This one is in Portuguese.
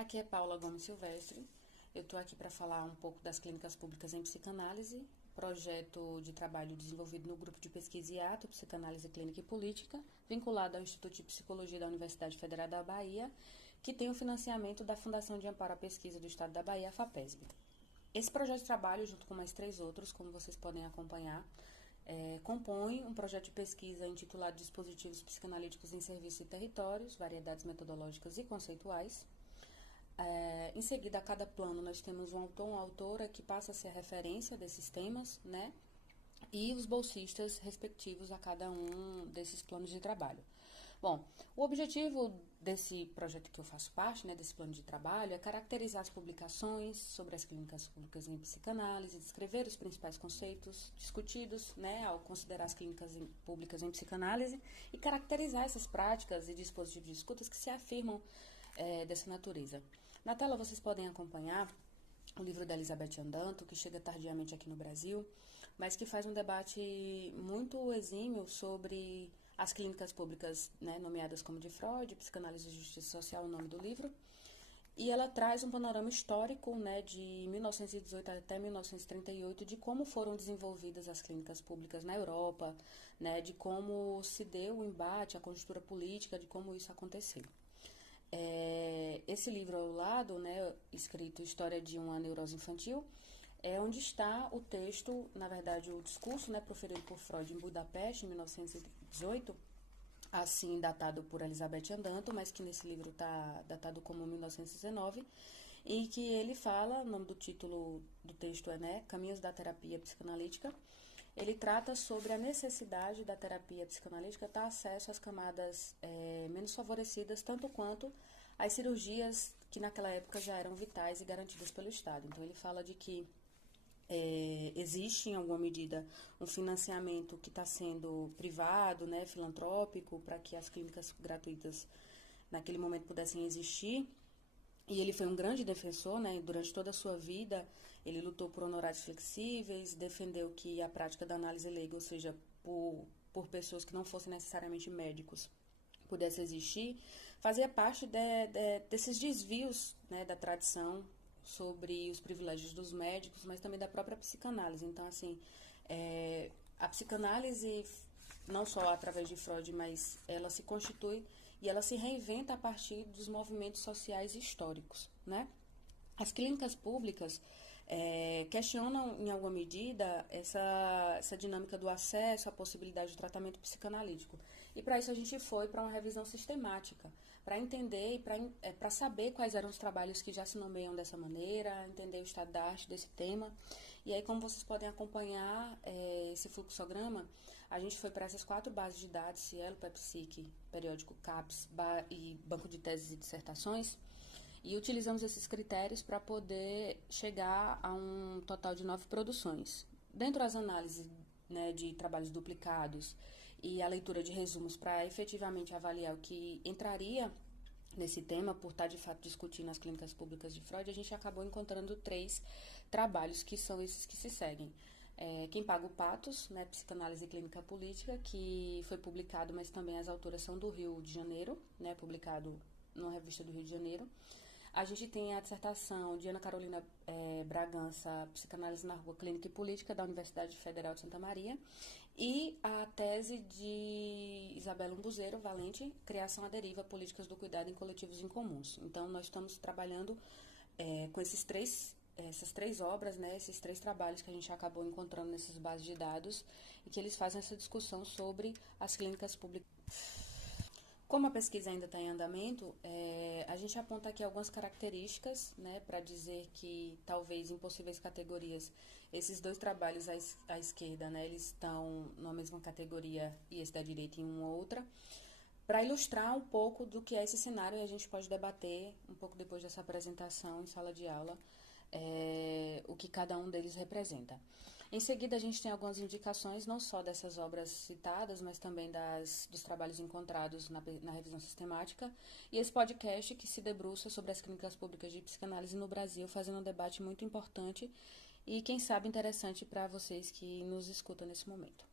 Aqui é Paula Gomes Silvestre. Eu estou aqui para falar um pouco das clínicas públicas em psicanálise, projeto de trabalho desenvolvido no grupo de pesquisa IATO, Psicanálise Clínica e Política, vinculado ao Instituto de Psicologia da Universidade Federal da Bahia, que tem o financiamento da Fundação de Amparo à Pesquisa do Estado da Bahia, a FAPESB. Esse projeto de trabalho, junto com mais 3 outros, como vocês podem acompanhar, compõe um projeto de pesquisa intitulado Dispositivos Psicanalíticos em Serviços e Territórios, Variedades Metodológicas e Conceituais. Em seguida, a cada plano, nós temos um autor, uma autora que passa a ser a referência desses temas, né? E os bolsistas respectivos a cada um desses planos de trabalho. Bom, o objetivo desse projeto que eu faço parte, né, desse plano de trabalho, é caracterizar as publicações sobre as clínicas públicas em psicanálise, descrever os principais conceitos discutidos, né, ao considerar as clínicas públicas em psicanálise e caracterizar essas práticas e dispositivos de escutas que se afirmam dessa natureza. Na tela vocês podem acompanhar o livro da Elizabeth Andanto, que chega tardiamente aqui no Brasil, mas que faz um debate muito exímio sobre as clínicas públicas, né, nomeadas como de Freud, Psicanálise e Justiça Social, é o nome do livro, e ela traz um panorama histórico, né, de 1918 até 1938, de como foram desenvolvidas as clínicas públicas na Europa, né, de como se deu o embate, a conjuntura política, de como isso aconteceu. Esse livro ao lado, né, escrito História de uma Neurose Infantil, é onde está o texto, na verdade o discurso, né, proferido por Freud em Budapeste, em 1918, assim datado por Elizabeth Andanto, mas que nesse livro está datado como 1919, e que ele fala, o nome do título do texto é, né, Caminhos da Terapia Psicanalítica. Ele trata sobre a necessidade da terapia psicanalítica dar acesso às camadas menos favorecidas, tanto quanto as cirurgias que naquela época já eram vitais e garantidas pelo Estado. Então, ele fala de que existe, em alguma medida, um financiamento que está sendo privado, né, filantrópico, para que as clínicas gratuitas, naquele momento, pudessem existir. E ele foi um grande defensor, né? Durante toda a sua vida, ele lutou por honorários flexíveis, defendeu que a prática da análise leiga, ou seja, por pessoas que não fossem necessariamente médicos, pudesse existir, fazia parte desses desvios, né, da tradição sobre os privilégios dos médicos, mas também da própria psicanálise. Então, assim, a psicanálise, não só através de Freud, mas ela se constitui e ela se reinventa a partir dos movimentos sociais e históricos, né? As clínicas públicas questionam, em alguma medida, essa dinâmica do acesso à possibilidade de tratamento psicanalítico. E para isso a gente foi para uma revisão sistemática, para entender e para saber quais eram os trabalhos que já se nomeiam dessa maneira, entender o estado da arte desse tema. E aí, como vocês podem acompanhar esse fluxograma, a gente foi para essas 4 bases de dados, Cielo, PEPSIC, Periódico CAPES e Banco de Teses e Dissertações, e utilizamos esses critérios para poder chegar a um total de 9 produções. Dentro das análises, né, de trabalhos duplicados e a leitura de resumos para efetivamente avaliar o que entraria nesse tema, por estar de fato discutindo as clínicas públicas de Freud, a gente acabou encontrando 3 trabalhos que são esses que se seguem. Quem Paga o Patos, né, Psicanálise Clínica Política, que foi publicado, mas também as autoras são do Rio de Janeiro, né, publicado numa revista do Rio de Janeiro. A gente tem a dissertação de Ana Carolina Bragança, Psicanálise na Rua, Clínica e Política, da Universidade Federal de Santa Maria, e a tese de Isabela Umbuzeiro Valente, Criação à Deriva, Políticas do Cuidado em Coletivos Incomuns. Então, nós estamos trabalhando com essas 3 obras, né, esses 3 trabalhos que a gente acabou encontrando nessas bases de dados, e que eles fazem essa discussão sobre as clínicas públicas. Como a pesquisa ainda está em andamento, a gente aponta aqui algumas características, né, para dizer que talvez em possíveis categorias esses 2 trabalhos à esquerda, né, eles estão na mesma categoria e esse da direita em uma outra, para ilustrar um pouco do que é esse cenário, e a gente pode debater um pouco depois dessa apresentação em sala de aula o que cada um deles representa. Em seguida, a gente tem algumas indicações, não só dessas obras citadas, mas também dos trabalhos encontrados na revisão sistemática, e esse podcast que se debruça sobre as clínicas públicas de psicanálise no Brasil, fazendo um debate muito importante e, quem sabe, interessante para vocês que nos escutam nesse momento.